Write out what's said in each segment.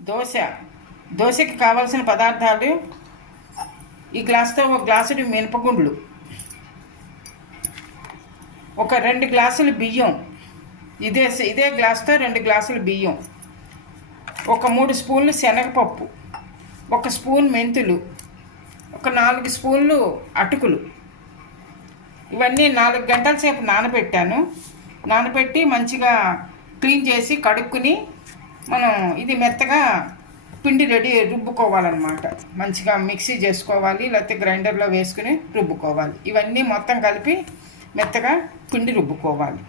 దోశ. దోశకి కావాల్సిన పదార్థాలు ఈ గ్లాస్తో ఒక గ్లాసుడు మినపగుండ్లు. ఒక రెండు గ్లాసులు బియ్యం. ఇదే ఇదే గ్లాస్తో రెండు గ్లాసులు బియ్యం. ఒక మూడు స్పూన్లు శనగపప్పు. ఒక స్పూన్ మెంతులు. ఒక నాలుగు స్పూన్లు అటుకులు. ఇవన్నీ నాలుగు గంటల సేపు నానబెట్టాను. నానబెట్టి మంచిగా క్లీన్ చేసి కడుక్కుని మనం ఇది మెత్తగా పిండి రెడీ రుబ్బుకోవాలన్నమాట. మంచిగా మిక్సీ చేసుకోవాలి లేకపోతే గ్రైండర్లో వేసుకుని రుబ్బుకోవాలి. ఇవన్నీ మొత్తం కలిపి మెత్తగా పిండి రుబ్బుకోవాలి.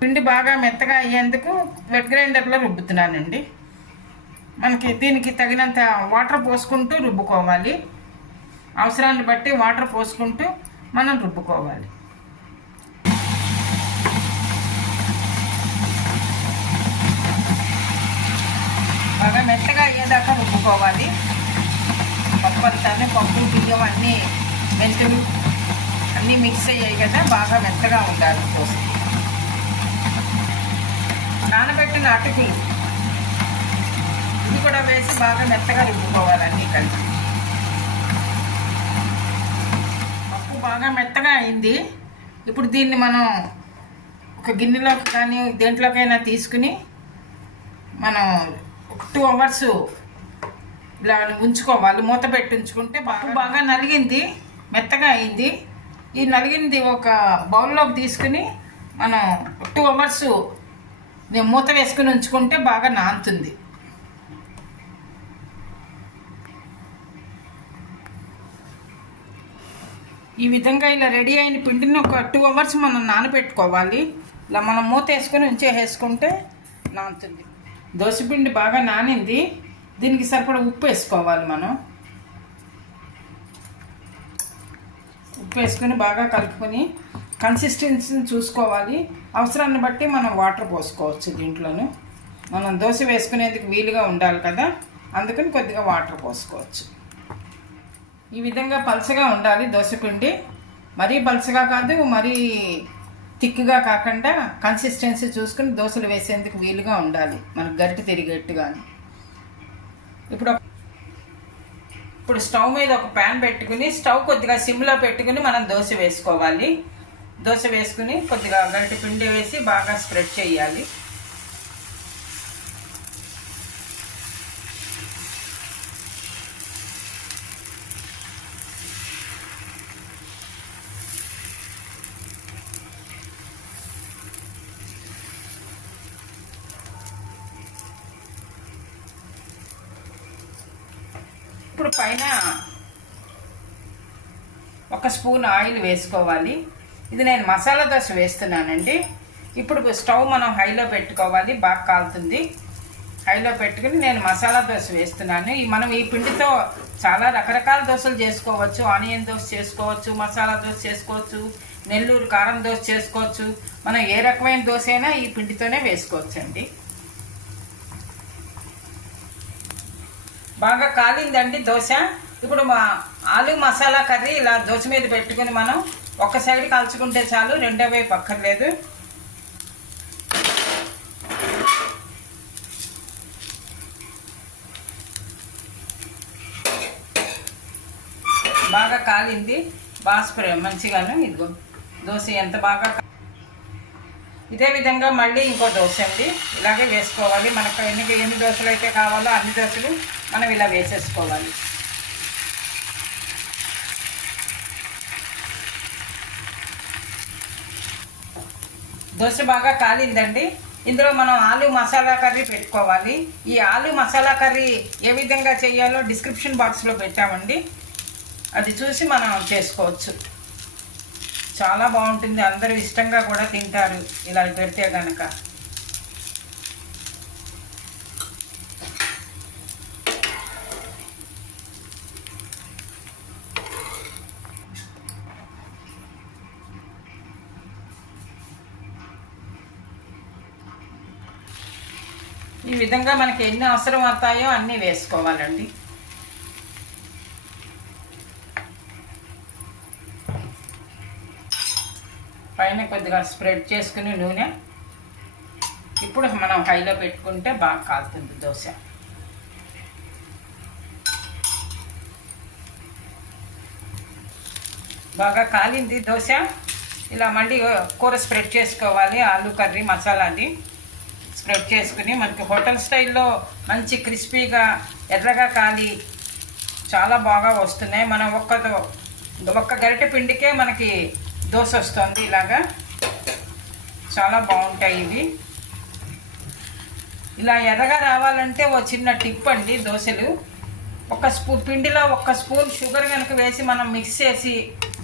పిండి బాగా మెత్తగా అయ్యేందుకు వెట్ గ్రైండర్లో రుబ్బుతున్నానండి. మనకి దీనికి తగినంత వాటర్ పోసుకుంటూ రుబ్బుకోవాలి. అవసరాన్ని బట్టి వాటర్ పోసుకుంటూ మనం రుబ్బుకోవాలి. బాగా మెత్తగా అయ్యేదాకా రుబ్బుకోవాలి. పప్పు అంతానే పప్పు బియ్యం అన్నీ మెంతులు అన్నీ మిక్స్ అయ్యాయి కదా బాగా మెత్తగా ఉండాలి కోసం నానబెట్టిన అటుకులు ఇది కూడా వేసి బాగా మెత్తగా రుబ్బుకోవాలి అన్నీ కలిపి. పప్పు బాగా మెత్తగా అయింది. ఇప్పుడు దీన్ని మనం ఒక గిన్నెలోకి కానీ దేంట్లోకైనా తీసుకుని మనం టూ అవర్స్ ఇలా ఉంచుకోవాలి మూత పెట్టి ఉంచుకుంటే బాగా బాగా నలిగింది. మెత్తగా అయింది. ఈ నలిగింది ఒక బౌల్లోకి తీసుకుని మనం టూ అవర్స్ నేను మూత వేసుకుని ఉంచుకుంటే బాగా నానుతుంది. ఈ విధంగా ఇలా రెడీ అయిన పిండిని ఒక టూ అవర్స్ మనం నానబెట్టుకోవాలి. ఇలా మనం మూత వేసుకొని ఉంచేసుకుంటే నానుతుంది. దోశపిండి బాగా నానింది. దీనికి సరిపడా ఉప్పు వేసుకోవాలి మనం. ఉప్పు వేసుకొని బాగా కలుపుకొని కన్సిస్టెన్సీని చూసుకోవాలి. అవసరాన్ని బట్టి మనం వాటర్ పోసుకోవచ్చు దీంట్లోనూ. మనం దోశ వేసుకునేందుకు వీలుగా ఉండాలి కదా. అందుకని కొద్దిగా వాటర్ పోసుకోవచ్చు. ఈ విధంగా పలసగా ఉండాలి దోశపిండి. మరీ పలసగా కాదు మరీ థిక్గా కాకుండా కన్సిస్టెన్సీ చూసుకుని దోశలు వేసేందుకు వీలుగా ఉండాలి. మనకు గరిట తిరిగేట్టుగాని. ఇప్పుడు ఇప్పుడు స్టవ్ మీద ఒక ప్యాన్ పెట్టుకుని స్టవ్ కొద్దిగా సిమ్లో పెట్టుకుని మనం దోశ వేసుకోవాలి. దోశ వేసుకుని కొద్దిగా గరిటె పిండి వేసి బాగా స్ప్రెడ్ చేయాలి. ఇప్పుడు పైన ఒక స్పూన్ ఆయిల్ వేసుకోవాలి. ఇది నేను మసాలా దోశ వేస్తున్నానండి. ఇప్పుడు స్టవ్ మనం హైలో పెట్టుకోవాలి. బాగా కాలుతుంది. హైలో పెట్టుకుని నేను మసాలా దోశ వేస్తున్నాను. ఈ మనం ఈ పిండితో చాలా రకరకాల దోశలు చేసుకోవచ్చు. ఆనియన్ దోశ చేసుకోవచ్చు మసాలా దోశ చేసుకోవచ్చు నెల్లూరు కారం దోశ చేసుకోవచ్చు. మనం ఏ రకమైన దోశ అయినా ఈ పిండితోనే వేసుకోవచ్చు అండి బాగా కాలిందండి దోశ. ఇప్పుడు మా ఆలు మసాలా కర్రీ ఇలా దోశ మీద పెట్టుకుని మనం ఒక సైడ్ కాల్చుకుంటే చాలు రెండో వైపు అక్కర్లేదు బాగా కాలింది. బాస్ప్రే మంచిగాను ఇదిగో. దోశ ఎంత బాగా ఇదే విధంగా మళ్ళీ ఇంకో దోశ అండి. ఇలాగే వేసుకోవాలి. మనకు ఎన్ని ఎన్ని దోశలు అయితే కావాలో అన్ని దోశలు మనం ఇలా వేసేసుకోవాలి. దోశ బాగా కాలిందండి. ఇందులో మనం ఆలు మసాలా కర్రీ పెట్టుకోవాలి. ఈ ఆలు మసాలా కర్రీ ఏ విధంగా చేయాలో డిస్క్రిప్షన్ బాక్స్లో పెట్టామండి. అది చూసి మనం చేసుకోవచ్చు. చాలా బాగుంటుంది. అందరూ ఇష్టంగా కూడా తింటారు. ఇలా పెడితే గనక. ఈ విధంగా మనకి ఎన్ని అవసరం అవుతాయో అన్నీ వేసుకోవాలండి. పైన కొద్దిగా స్ప్రెడ్ చేసుకుని నూనె. ఇప్పుడు మనం హైలో పెట్టుకుంటే బాగా కాలుతుంది దోశ. బాగా కాలింది దోశ. ఇలా మళ్ళీ కూర స్ప్రెడ్ చేసుకోవాలి ఆలు కర్రీ మసాలా అది స్ప్రెడ్ చేసుకుని మనకి హోటల్ స్టైల్లో మంచి క్రిస్పీగా ఎర్రగా కాలి చాలా బాగా వస్తున్నాయి. మనం ఒక్క ఒక్క గరిటె పిండికే మనకి దోశ వస్తుంది ఇలాగా. చాలా బాగుంటాయి ఇవి. ఇలా ఎర్రగా రావాలంటే ఓ చిన్న టిప్ అండి దోశలు. ఒక స్పూన్ పిండిలో ఒక స్పూన్ షుగర్ కనుక వేసి మనం మిక్స్ చేసి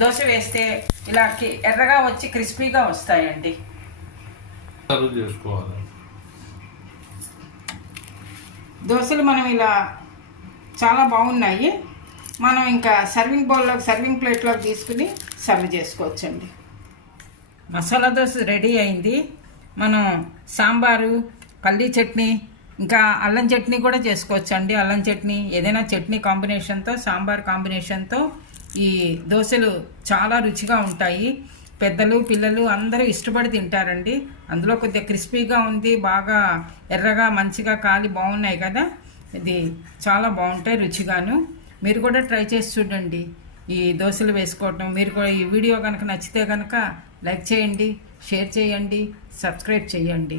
దోశ వేస్తే ఇలా ఎర్రగా వచ్చి క్రిస్పీగా వస్తాయండి. దోశలు మనం ఇలా చాలా బాగున్నాయి. మనం ఇంకా సర్వింగ్ బౌల్లో సర్వింగ్ ప్లేట్లోకి తీసుకుని సర్వ్ చేసుకోవచ్చండి. మసాలా దోశ రెడీ అయింది. మనం సాంబారు పల్లీ చట్నీ ఇంకా అల్లం చట్నీ కూడా చేసుకోవచ్చు అండి అల్లం చట్నీ ఏదైనా చట్నీ కాంబినేషన్తో సాంబార్ కాంబినేషన్తో ఈ దోశలు చాలా రుచిగా ఉంటాయి. పెద్దలు పిల్లలు అందరూ ఇష్టపడి తింటారండి. అందులో కొద్దిగా క్రిస్పీగా ఉంది బాగా ఎర్రగా మంచిగా కాలి బాగున్నాయి కదా. ఇది చాలా బాగుంటాయి రుచిగాను. మీరు కూడా ట్రై చేసి చూడండి. ఈ దోశలు వేసుకోవటం. మీరు కూడా ఈ వీడియో కనుక నచ్చితే కనుక లైక్ చేయండి షేర్ చేయండి సబ్స్క్రైబ్ చేయండి.